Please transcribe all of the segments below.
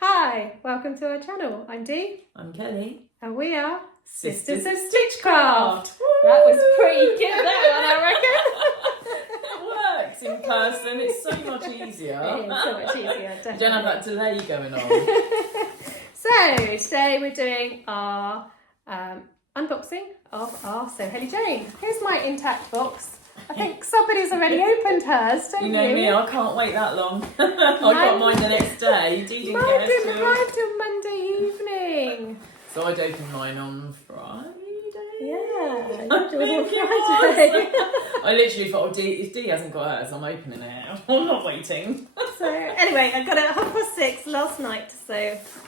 Hi, welcome to our channel. I'm Dee. I'm Kelly. And we are Sisters of Stitchcraft. That was pretty good, that one, I reckon. It works in person. It's so much easier. It is so much easier, definitely. You don't have that delay going on. So, today we're doing our unboxing of our So Hayley Jane. Here's my intact box. I think somebody's already opened hers, don't you? You know me, I can't wait that long. I got mine the next day. Dee didn't Mine get didn't hers arrive till Monday evening. So I'd opened mine on Friday. Yeah, I it was think on it Friday. I literally thought, oh, if Dee hasn't got hers, I'm opening it. I'm not waiting. So anyway, I got it at 6:30 last night, so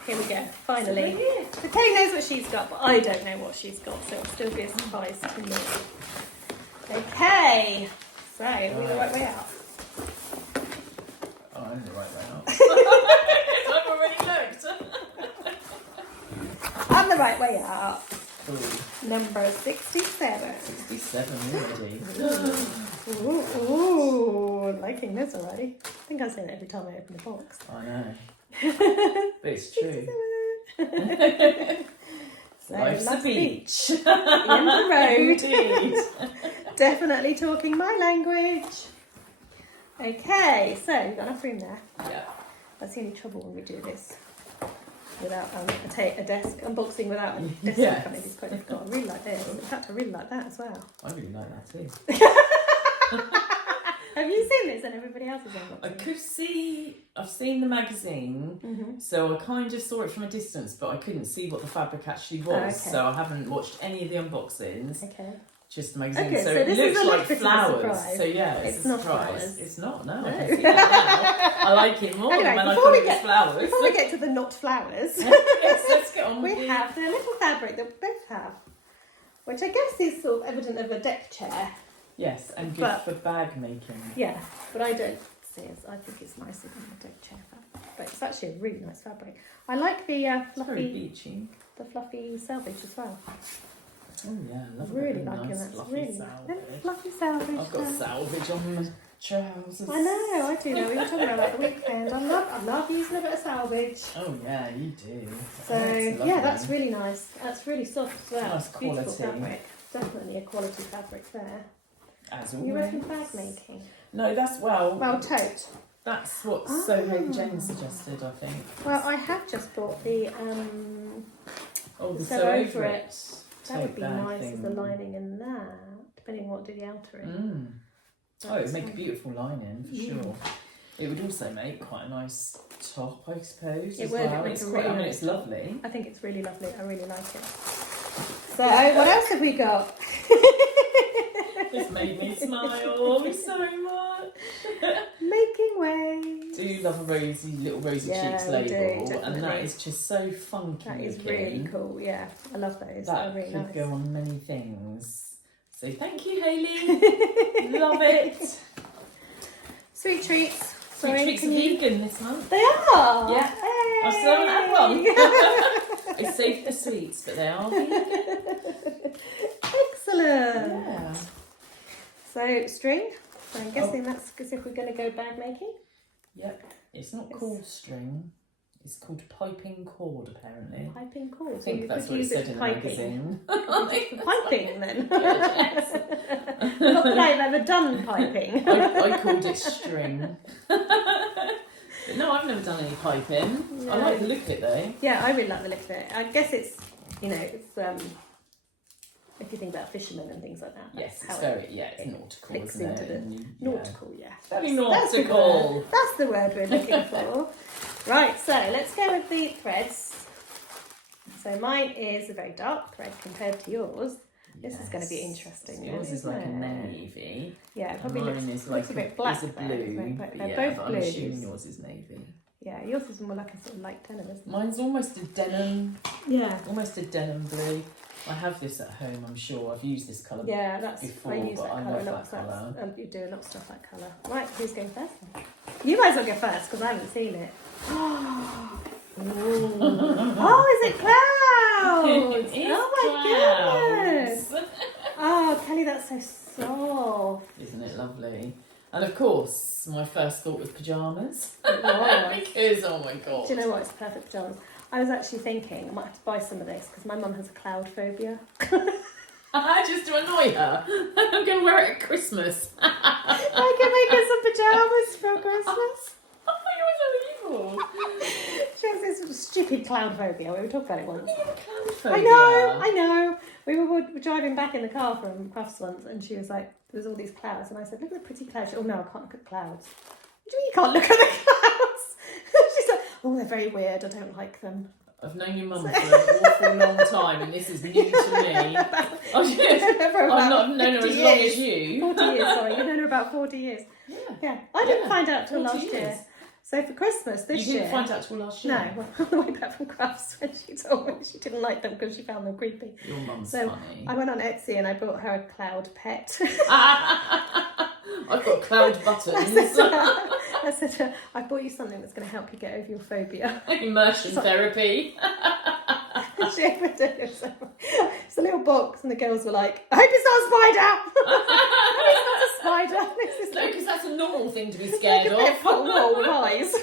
here we go, finally. So Kelly knows what she's got, but I don't know what she's got, so it'll still be a surprise to me. Okay, so we're the right way out. Oh, I'm the right way out. I've already looked. I'm the right way out. Ooh. Number 67. 67 already. Ooh, liking this already. I think I say that every time I open the box. I know. But it's true. So, Life's a beach. In the road. Indeed. Definitely talking my language. Okay, so you've got enough room there. Yeah. That's the only trouble when we do this without a desk, unboxing without a desk. Yes. I think it's quite difficult. I really like this. In fact, I really like that as well. I really like that too. Have you seen this and everybody else is unboxing? I've seen the magazine, Mm-hmm. so I kind of saw it from a distance, but I couldn't see what the fabric actually was, okay. so I haven't watched any of the unboxings. Okay. Just the magazine, Okay, so so it this looks is a like little bit of a flowers. surprise. So yeah, it's It's a not surprise. flowers. It's not. No, No. I can see that now. I like it more Anyway, than when I before thought we it was get- flowers. Before we get to the not flowers, Yes, let's get on with we it. have the little fabric that we both have, which I guess is sort of evident of a deck chair. Yes, and good But- for bag making. Yeah, but I don't see it. I think it's nicer than the deck chair fabric. But it's actually a really nice fabric. I like the Very fluffy, beachy. the fluffy selvage as well. Oh yeah, I I love really it. like it. Nice That's fluffy really salvage. nice. Fluffy selvage. I've got salvage on my trousers. I know, I do know. We were talking about that the weekend. I love using a bit of salvage. Oh yeah, you do. So yeah, that's really nice. That's really soft as well. Nice Beautiful quality. fabric. Definitely a quality fabric there. As You always. reckon bag making? No, that's well. Tote. That's what So Hayley Jane suggested, I think. Well, I have just bought the Oh, the sew So over it. That would tote be bag nice thing. as the lining in that, depending on what the outer is. Oh, it would make a beautiful lining for sure. It would also make quite a nice top, I suppose. It as would, well. it would It's make a quite, really I mean, nice it's lovely. I think it's really lovely. I really like it. So, what else have we got? It's made me smile so much. Making way. Do you love a little rosy Yeah, cheeks we label? do, And definitely. that is just so funky. That is looking. really cool. Yeah, I love those. That They're really could nice. go on many things. So thank you, Hayley. Love it. Sweet treats. Sweet Sorry, treats are can you- vegan this month. They are. Yeah. Hey. I still haven't had one. I saved the sweets, but they are vegan. Excellent. Yeah. So string. So I'm guessing that's because if we're going to go bag making. Yep. It's not called string. It's called piping cord, apparently. Piping cord. I think that's what it said in the magazine. Piping then. Yes. Not that I've ever done piping. I called it string. But no, I've never done any piping. No. I like the look of it though. Yeah, I really like the look of it. I guess it's, it's if you think about fishermen and things like that. Yes, that's it's how very, it's nautical, flicks isn't into it? the And nautical, yeah. Very That's the nautical. word. That's the word we're looking for. Right, so let's go with the threads. So mine is a very dark thread compared to yours. This is going to be interesting. So yours is isn't like a it? navy. Yeah, it And probably mine looks, is looks like a bit black is a there, blue. isn't it? But they're Yeah, both but I'm blues. assuming yours is navy. Yeah, yours is more like a sort of light denim, isn't it? Mine's almost a denim, Yeah. almost a denim blue. I have this at home, I'm sure. I've used this colour Yeah, that's before, I use but that I colour. love Lots that colour. you do a lot of stuff that colour. Right, who's going first? Then? You guys will go first because I haven't seen it. Ooh. Oh, is it clouds? It's Oh my clouds. goodness! Oh, that's so soft. Isn't it lovely? And of course, my first thought was pyjamas. It was. Because, oh my god. Do you know what? It's perfect pyjamas. I was actually thinking I might have to buy some of this because my mum has a cloud phobia. Just to annoy her. I'm going to wear it at Christmas. I can make her some pyjamas for Christmas. Oh my god, so evil. She has this stupid cloud phobia. We were talking about it once. You have a cloud phobia. I know. We were driving back in the car from Crufts once, and she was like, there was all these clouds, and I said, look at the pretty clouds. She said, oh no, I can't look at clouds. What do you mean you can't look at the clouds? She's like, oh, they're very weird. I don't like them. I've known your mum for an awful long time, and this is new to me. I've not known her as long as you. 40 years, sorry. You've known her about 40 years. Yeah. I didn't find out till last year. So for Christmas this year... You didn't find out till last year? No, on the way back from Crufts when she told me she didn't like them because she found them creepy. Your mum's so funny. I went on Etsy and I bought her a cloud pet. I've got cloud buttons. I said to her, I bought you something that's going to help you get over your phobia. Immersion therapy. She opened it. It's a little box, and the girls were like, I hope it's not a spider. No, it's not a spider. No, because that's a normal thing to be scared of. It's like a wall with eyes.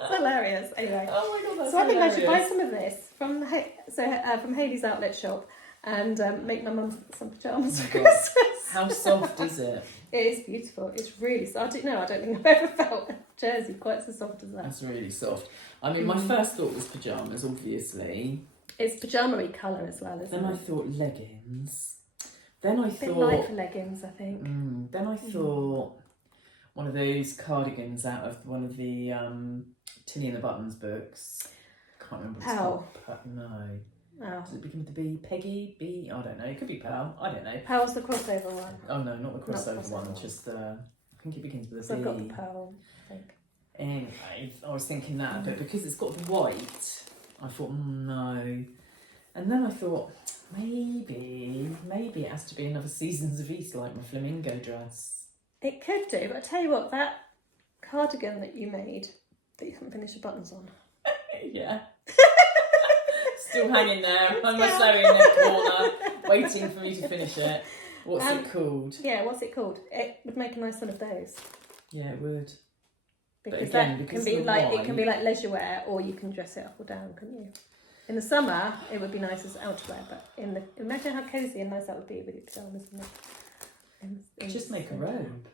It's hilarious. Anyway. Oh my god, that's so I think hilarious. I should buy some of this from Hayley's outlet shop and make my mum some pyjamas for Christmas. How soft is it? It is beautiful. It's really soft. I don't think I've ever felt a jersey quite so soft as that. That's really soft. I mean, my first thought was pyjamas, obviously. It's pyjama-y colour as well, isn't it? Then I thought leggings. Then I a bit thought... light for leggings, I think. Then I thought one of those cardigans out of one of the Tilly and the Buttons books. Can't remember what it's called. No. Oh. Does it begin with the B? Peggy? B? I don't know. It could be Pal. I don't know. Pal's the crossover one. Oh no, not the crossover one. crossover. Just I think it begins with a So B. I've got the Pearl, I think. Anyway, I was thinking that, but because it's got the white, I thought, no. And then I thought, maybe it has to be another Seasons of East, like my flamingo dress. It could do, but I tell you what, that cardigan that you made, that you haven't finished the buttons on. Yeah. Still hanging there. I'm sewing in the corner, waiting for me to finish it. What's it called? Yeah, what's it called? It would make a nice one of those. Yeah, it would. Because again, that because can be of the like white- it can be like leisure wear, or you can dress it up or down, couldn't you? In the summer, it would be nice as outerwear, but imagine how cosy and nice that would be with your pajamas. Just make a robe.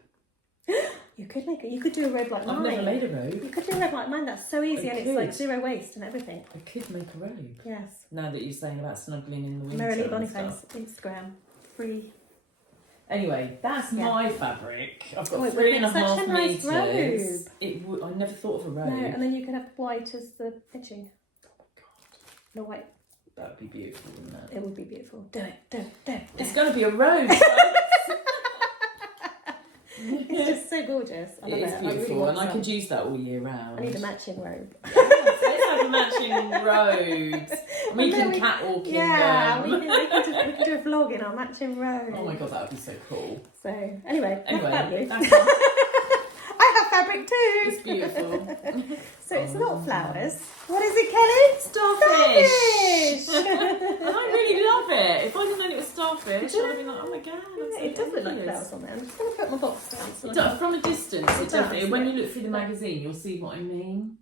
You could make it. You could do a robe like mine. I've never made a robe. You could do a robe like mine. That's so easy, and it's like could. zero waste and everything. I could make a robe. Yes. Now that you're saying about snuggling in the winter. Merrily and Boniface stuff. Instagram free. Anyway, that's my fabric. I've got Oh, it would 3.5 make such a nice metres. robe. It would. I never thought of a robe. No, and then you could have white as the pitching. Oh my god, No white. that would be beautiful, wouldn't it? It would be beautiful. Do it. It's going to be a robe. It's just so gorgeous. I love It is I really beautiful, want and I some. could use that all year round. I need a matching robe. Let's have matching robes. We can catwalk in Yeah, them. we can do a vlog in our matching robe. Oh my god, that would be so cool. So anyway, that's That's I have fabric too. it's beautiful. So it's not flowers. What is it, Kelly? Starfish. And I really love it. If I didn't know it was starfish, I'd have been like, oh my god. Yeah, it does look like flowers on there. I'm just going to put my box down. So It does, from a distance, it definitely. does, When yeah. you look through the magazine, you'll see what I mean.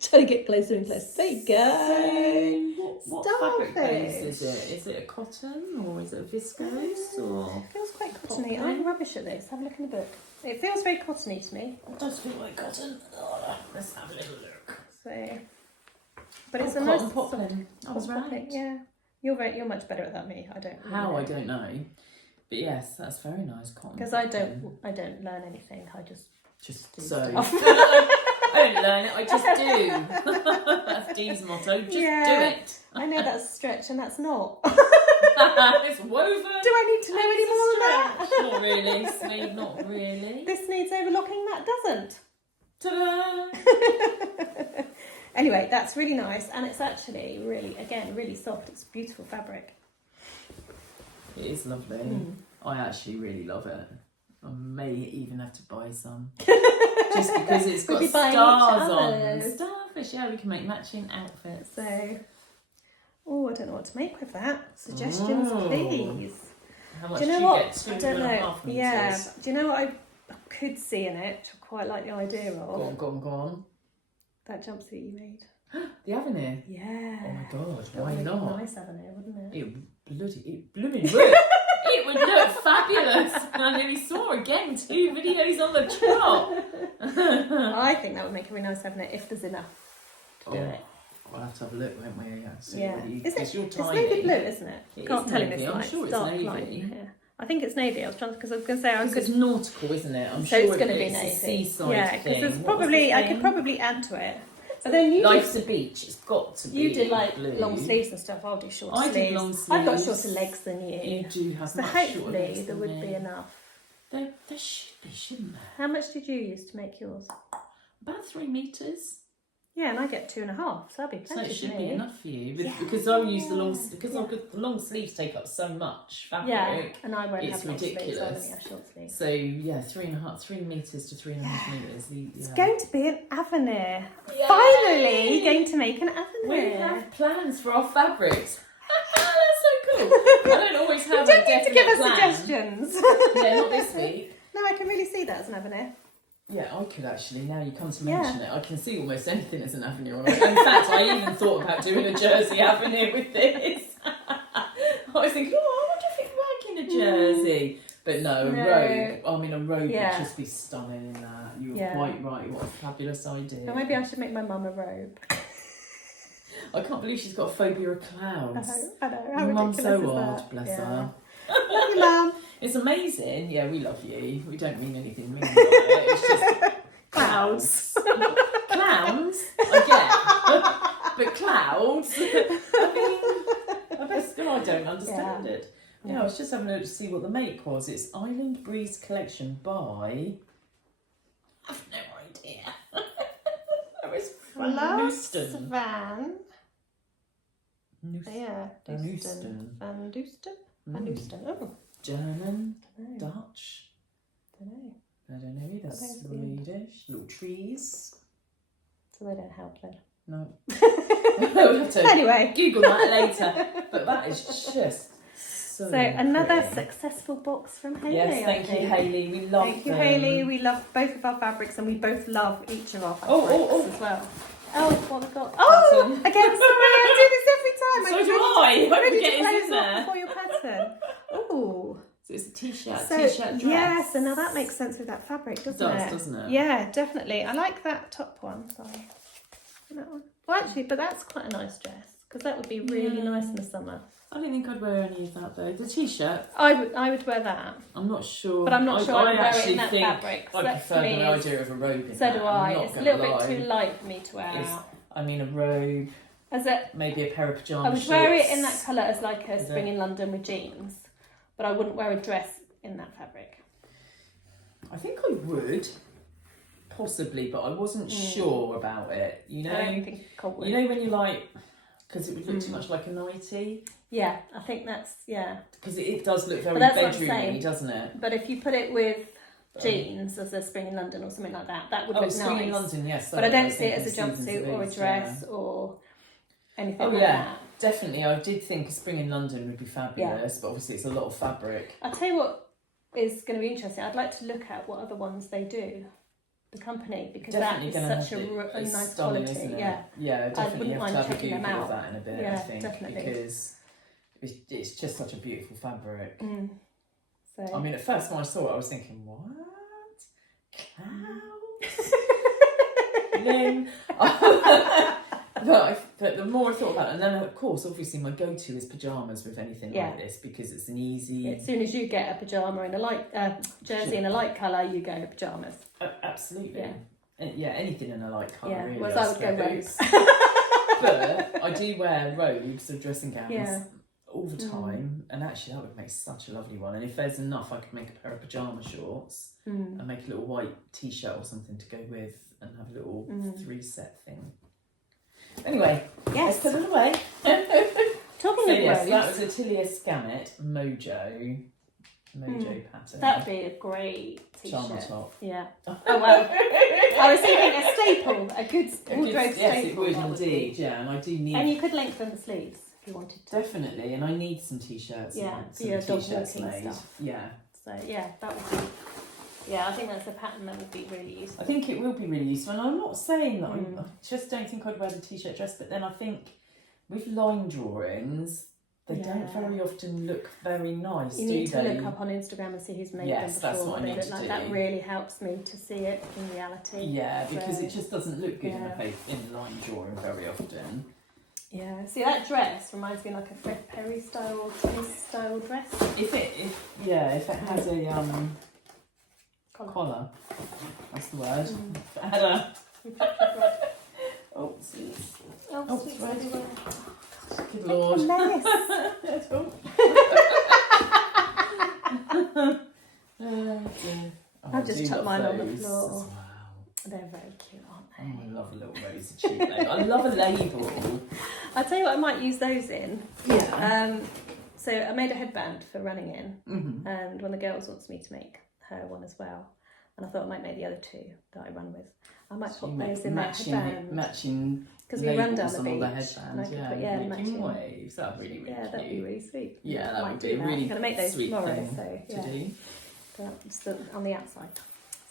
Trying to get closer and closer. There you go. So, what fabric base Starfish. is it? Is it a cotton or is it a viscose or? It feels quite cottony. Cotton. I'm rubbish at this. Have a look in the book. It feels very cottony to me. It does feel like cotton. Oh, let's have a little look. So, but it's a Cotton nice poplin. I was poplin, right. Yeah, you're much better at that than me. I don't. Really How know. I don't know, but yes, that's very nice cotton. Because I don't learn anything. I just do so. stuff. I don't learn it. I just do. That's Dee's motto. Just do it. I know that's a stretch, and that's not. It's woven. Do I need to know any more than that? Not really, Steve. Not really. This needs overlocking. That doesn't. Ta-da! Anyway, that's really nice, and it's actually really soft. It's beautiful fabric. It is lovely. I actually really love it. I may even have to buy some. Just because it's got We'll be buying stars each on. other's. Starfish, yeah, we can make matching outfits. So, oh, I don't know what to make with that. Suggestions, please. How much Do you know do what? get? I don't know. 2.5 meters. Yeah. Do you know what I could see in it? Which I quite like the idea of. Go on. That jumpsuit you made. The Avenir. Yeah. Oh my god, That why would look not? nice Avenir, wouldn't it? It blooming would. It would look fabulous. And I nearly saw again 2 videos on the trot. I think that would make a really nice Avenir if there's enough to do it. We'll have to have a look, won't we? Yeah. So Yeah. It's It's navy blue, isn't it? It Can't is tell in navy. this I'm light. sure it's dark navy. light in here. I think it's navy. I was going to say I Because could. it's nautical, isn't it? I'm So sure it's going to be it's navy. a seaside Yeah, thing. because there's What was probably the I could thing? probably add to it. But then you Life's did, a beach. It's got to be. you did like blue. long sleeves and stuff. I'll do short I sleeves. did long I've got sleeves. shorter legs than you. You do have So much shorter hopefully legs there than would me. be enough. There should be, shouldn't there? How much did you use to make yours? About 3 meters. Yeah, and I get 2.5, so that'd be So plenty it should for be me. enough for you. But Yeah. because I use the long, Yeah. the long sleeves take up so much fabric. Yeah, and I won't It's have long sleeves. I ridiculous. only have short sleeves. So yeah, 3 meters to 3.5 meters. It's going to be an Avenir. Yay! Finally, going to make an We Avenir. have plans for our fabrics. That's so cool. I don't always have You a don't need to definite give us plan. suggestions. Yeah, not this week. No, I can really see that as an Avenir. Yeah, I could actually, now you come to Yeah. mention it, I can see almost anything as an Avenir on it. In fact, I even thought about doing a jersey Avenir with this. I was thinking, I wonder if it would work in a jersey. But no, a robe. I mean, a robe Yeah. would just be stunning in that. You were Yeah. quite right. What a fabulous idea. So maybe I should make my mum a robe. I can't believe she's got a phobia of clouds. I know. How Your mum's ridiculous so is odd, that? bless Yeah. her. Love you, Mum. It's amazing. Yeah, we love you. We don't mean anything mean by it. It's just clouds. Clowns, I get. But clouds, I don't understand it. Yeah, I was just having a look to see what the make was. It's Island Breeze Collection by... I've no idea. That was Van Noosten. Van. Noosten. Yeah. Van Noosten. Noosten. Van Noosten? Van Noosten. Oh. German, Don't know. Dutch. Don't know. I don't know either. What those mean? Swedish. Little trees. So they don't help then. No. We'll have to Anyway. Google that later. But that is just so another pretty. successful box from Hayley. Yes, thank you, Hayley. We love Thank you, them. Hayley. We love both of our fabrics and we both love each of our fabrics Oh. as well. Oh, what we got? Oh, Pattern. again, sorry, I do this every time. So I'm do ready I. to- I ready forget to it's close in off there. before your pattern. Ooh. So it's a t-shirt, So, t-shirt dress. yeah, so now that makes sense with that fabric, doesn't it? doesn't it? Yeah, definitely. I like that top one. Sorry. That one. Well, actually, but that's quite a nice dress because that would be really nice in the summer. I don't think I'd wear any of that though. The t-shirt, I would wear that. I'm not sure. But I'm not sure I'd wear it in actually that think fabric. So I that prefer for me the is- idea of a robe in So that. do I'm I. not It's a gonna little lie. bit too light for me to wear It's- out. I mean, a robe, As a, maybe a pair of pyjama I would shorts. wear it in that colour as like a Is spring it? in London with jeans, but I wouldn't wear a dress in that fabric. I think I would, possibly, but I wasn't sure about it. You know, I don't think Colt would. you know when you like, because it would look too much like a nightie. Yeah, I think that's, yeah. Because it does look very that's what I'm bedroomy, saying. doesn't it? But if you put it with jeans as a spring in London or something like that, that would look Spring nice. in London, yes. But I sorry, don't was see it thinking as a Seasons jumpsuit of or a East, dress or anything Oh like yeah, that. definitely. I did think a spring in London would be fabulous, but obviously it's a lot of fabric. I'll tell you what is going to be interesting. I'd like to look at what other ones they do, the company, because Definitely that gonna is such have a it's nice stunning, quality. isn't it? Yeah. Yeah, definitely wouldn't have mind to have a checking them Google of out. that in a bit, I Yeah, think, definitely. because it's just such a beautiful fabric. So I mean, at first when I saw it, I was thinking, what? Clouds? Lynn? But the more I thought about it, and then of course, obviously my go-to is pyjamas with anything like this, because it's an easy... as soon as you get a pyjama in a light jersey in a light colour, you go pyjamas. Absolutely. Yeah. Yeah, anything in a light colour, Yeah, really. whereas I would go suppose. But I do wear robes or dressing gowns all the time, and actually that would make such a lovely one. And if there's enough, I could make a pair of pyjama shorts and make a little white t-shirt or something to go with, and have a little 3-set thing. Anyway, let's put it away. Talking So of yes, robes, that was Atelier Scammit Mojo pattern. that would be a great Charmer t-shirt. top. Yeah. Oh well. I was thinking a staple, a good wardrobe Yes, staple. it would that be. indeed. Yeah, and I do need. And you could lengthen the sleeves. if you wanted to. Definitely, and I need some t-shirts. Yeah, and for your some dog t-shirts walking made. stuff. Yeah. So yeah, that would be. Yeah, I think that's a pattern that would be really useful. I think it will be really useful, and I'm not saying that I just don't think I'd wear the t-shirt dress, but then I think with line drawings, they don't very often look very nice, you need to look up on Instagram and see who's made them before. That's what I need look to like. do. That really helps me to see it in reality. Yeah, because it just doesn't look good in line drawing very often. Yeah, see that dress reminds me like a Fred Perry style or tennis style dress. If it has a collar, that's the word. If it had a sweet everywhere. Good Lord. Nice. I've just chucked mine on the floor. Wow. They're very cute, aren't Oh, they? I love a little rosy cheek label. I love a label. I'll tell you what I might use those in. Yeah. So I made a headband for running in, Mm-hmm. and one of the girls wants me to make her one as well. And I thought I might make the other two that I run with. I might put those in my headband. Matching because we run down the on beach. all the headbands, Making matching waves. That'd be really that'd be cute. really sweet. Yeah, that might would be do a that. really I'm gonna make those sweet tomorrow, thing so to do. That's on the outside.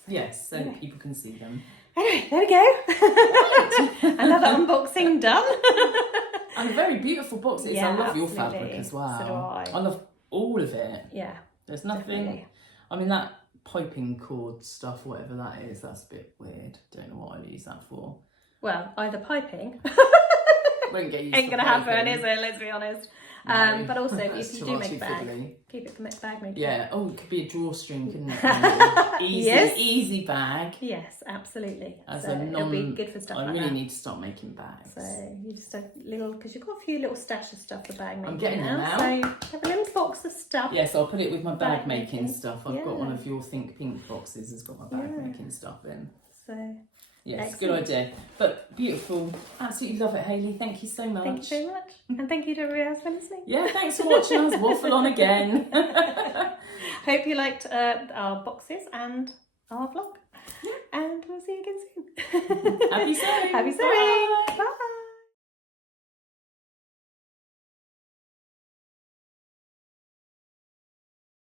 Yes, so people can see them. Anyway, there we go. Another unboxing done. And a very beautiful box it is. I love your absolutely. fabric as well. So do I. I love all of it. Yeah. There's nothing. Definitely. I mean, that piping cord stuff, whatever that is, that's a bit weird. Don't know what I'd use that for. Well, either piping. Won't get used Ain't to gonna piping. happen, is it? Let's be honest. No, but also, that's if you too do make a bag, fiddly. keep it for bag making. Yeah. Oh, it could be a drawstring, couldn't it? Easy, Yes. easy bag. Yes, absolutely. As so a it'll be good for stuff I like really that. need to start making bags. So you just a little, because you've got a few little stash of stuff for bag making. I'm getting them now. So have a little box of stuff. Yes, I'll put it with my bag Bag making making. stuff. I've got one of your Think Pink boxes has got my bag making stuff in. So Yes, excellent. good idea. But beautiful. Absolutely love it, Hayley. Thank you so much. Thank you very much. And thank you to everyone else for listening. Yeah, thanks for watching us waffle on again. Hope you liked our boxes and our vlog. And we'll see you again soon. Happy sewing. Happy sewing. Bye.